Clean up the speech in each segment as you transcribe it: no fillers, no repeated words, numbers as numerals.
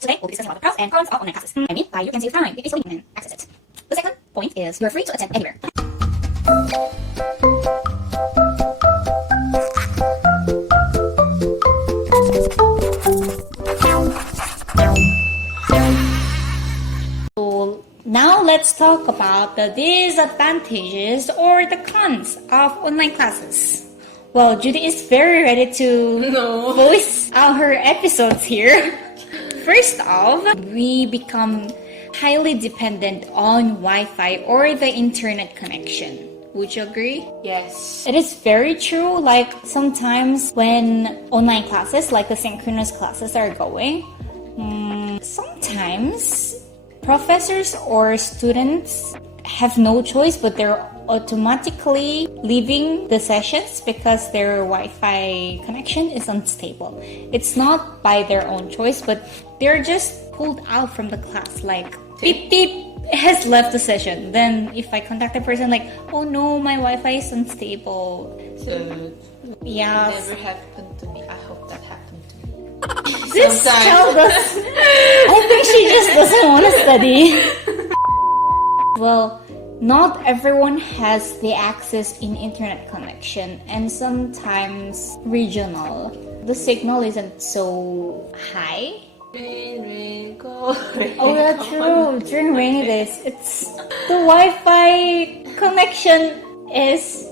So today we'll be discussing about the pros and cons of online classes. I mean, by you can save time, easily and access it. The second point is you're free to attend anywhere. So now let's talk about the disadvantages or the cons of online classes. Well, Judy is very ready to voice out her episodes here. First off, we become highly dependent on Wi-Fi or the internet connection. Would you agree? Yes. It is very true. Like sometimes when online classes, like the synchronous classes are going, sometimes professors or students have no choice, but they're automatically leaving the sessions because their Wi-Fi connection is unstable. It's not by their own choice, but they're just pulled out from the class. Like, beep beep has left the session. Then if I contact the person like, oh no, my Wi-Fi is unstable. So Yeah. never happened to me. I hope that happened to me. This child does. I think she just doesn't want to study. Well, not everyone has the access in internet connection, and sometimes regional. The signal isn't so high. Rain, rain, go. Rain, Oh, that's true. During rainy days, it's the Wi-Fi connection is.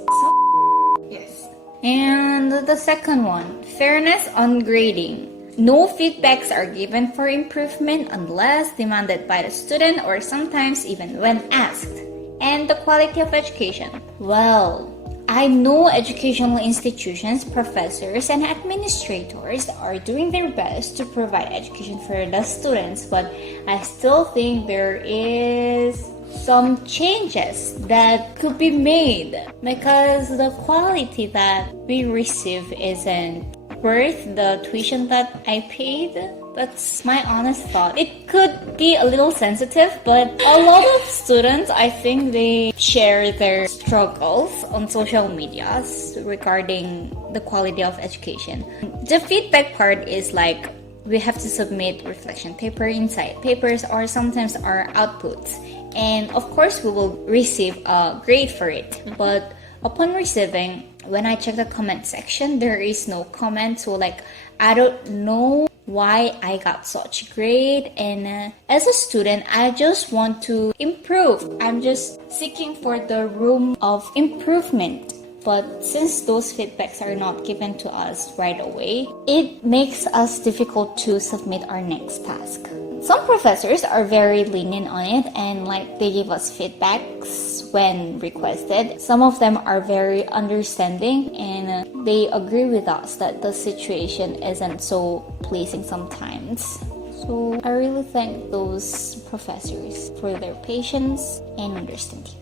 Yes. And the second one, fairness on grading. No feedbacks are given for improvement unless demanded by the student or sometimes even when asked. And the quality of education. Well, I know educational institutions, professors, and administrators are doing their best to provide education for the students, but I still think there is some changes that could be made because the quality that we receive isn't worth the tuition that I paid. That's my honest thought. It could be a little sensitive, but a lot of students, I think they share their struggles on social medias regarding the quality of education. The feedback part is like we have to submit reflection paper inside papers or sometimes our outputs. And of course, we will receive a grade for it. But upon receiving, when I check the comment section, there is no comment. So like, I don't know why I got such grade, and as a student I just want to improve. I'm just seeking for the room of improvement, but since those feedbacks are not given to us right away, it makes us difficult to submit our next task. Some professors are very lenient on it and like they give us feedbacks when requested. Some of them are very understanding and they agree with us that the situation isn't so pleasing sometimes. So I really thank those professors for their patience and understanding.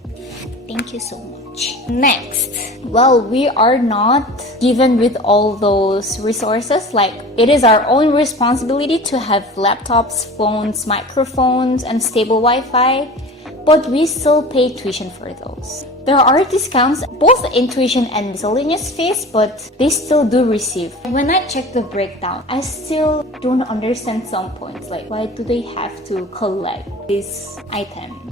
Thank you so much. Next, well, we are not given with all those resources. Like, it is our own responsibility to have laptops, phones, microphones, and stable Wi-Fi, but we still pay tuition for those. There are discounts both in tuition and miscellaneous fees, but they still do receive. When I check the breakdown, I still don't understand some points. Like, why do they have to collect this item?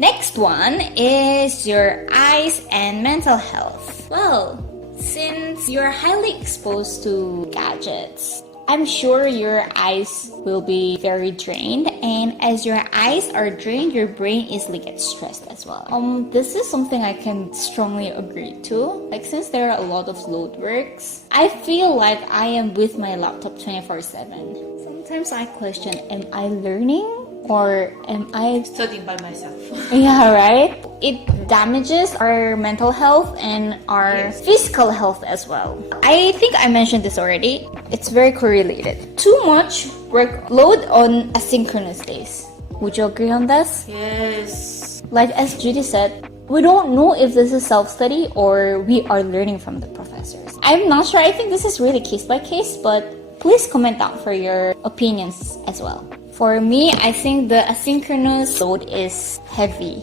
Next one is your eyes and mental health. Well, since you're highly exposed to gadgets, I'm sure your eyes will be very drained, and as your eyes are drained, your brain easily gets stressed as well. This is something I can strongly agree to. Like, since there are a lot of load works, I feel like I am with my laptop 24/7. Sometimes I question, am I learning? Or am I Studying by myself? Yeah, right? It damages our mental health and our physical health as well. I think I mentioned this already. It's very correlated. Too much workload on asynchronous days. Would you agree on this? Yes. Like as Judy said, we don't know if this is self-study or we are learning from the professors. I'm not sure. I think this is really case by case, but please comment down for your opinions as well. For me, I think the asynchronous load is heavy.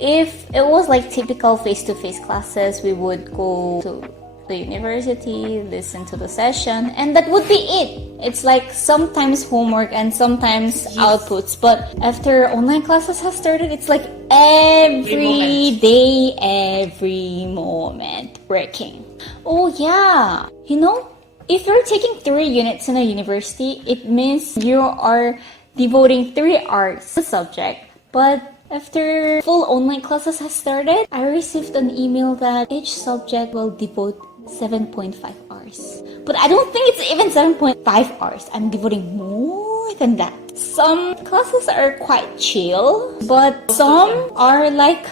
If it was like typical face-to-face classes, we would go to the university, listen to the session, and that would be it. It's like sometimes homework and sometimes outputs, but after online classes have started, it's like every day, every moment working. Oh yeah, if you're taking 3 units in a university, it means you are devoting 3 hours to the subject. But after full online classes has started, I received an email that each subject will devote 7.5 hours. But I don't think it's even 7.5 hours. I'm devoting more than that. Some classes are quite chill, but some are like,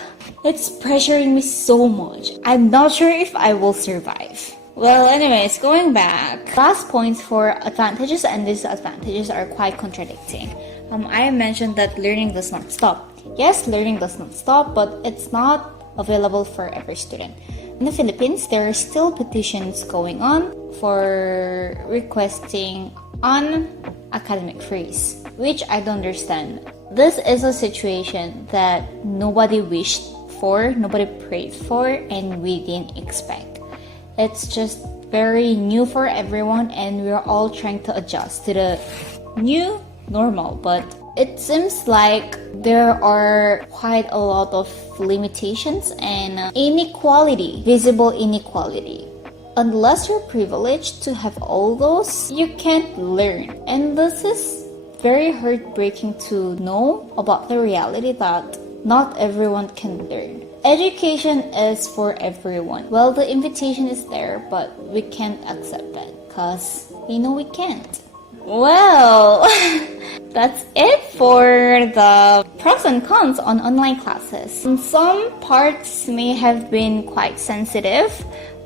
it's pressuring me so much. I'm not sure if I will survive. Well, anyways, going back, last points for advantages and disadvantages are quite contradicting. I mentioned that learning does not stop. Yes, learning does not stop, but it's not available for every student. In the Philippines, there are still petitions going on for requesting an academic freeze, which I don't understand. This is a situation that nobody wished for, nobody prayed for, and we didn't expect. It's just very new for everyone, and we're all trying to adjust to the new normal. But it seems like there are quite a lot of limitations and inequality, visible inequality. Unless you're privileged to have all those, you can't learn. And this is very heartbreaking to know about the reality that not everyone can learn. Education is for everyone. Well, the invitation is there, but we can't accept that because we know we can't. Well, that's it for the pros and cons on online classes. Some parts may have been quite sensitive,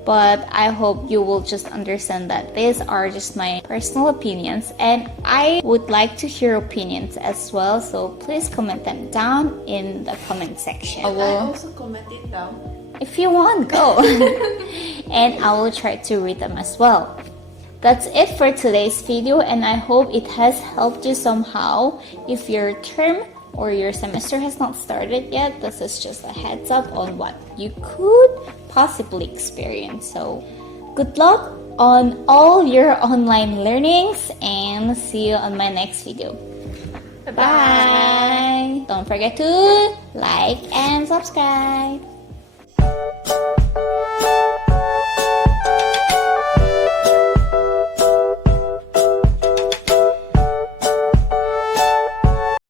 but I hope you will just understand that these are just my personal opinions, and I would like to hear opinions as well, so please comment them down in the comment section. I also comment it down. If you want, go. And I will try to read them as well. That's it for today's video, and I hope it has helped you somehow. If your term or your semester has not started yet, this is just a heads up on what you could possibly experience. So good luck on all your online learnings, and see you on my next video. Bye. Don't forget to like and subscribe.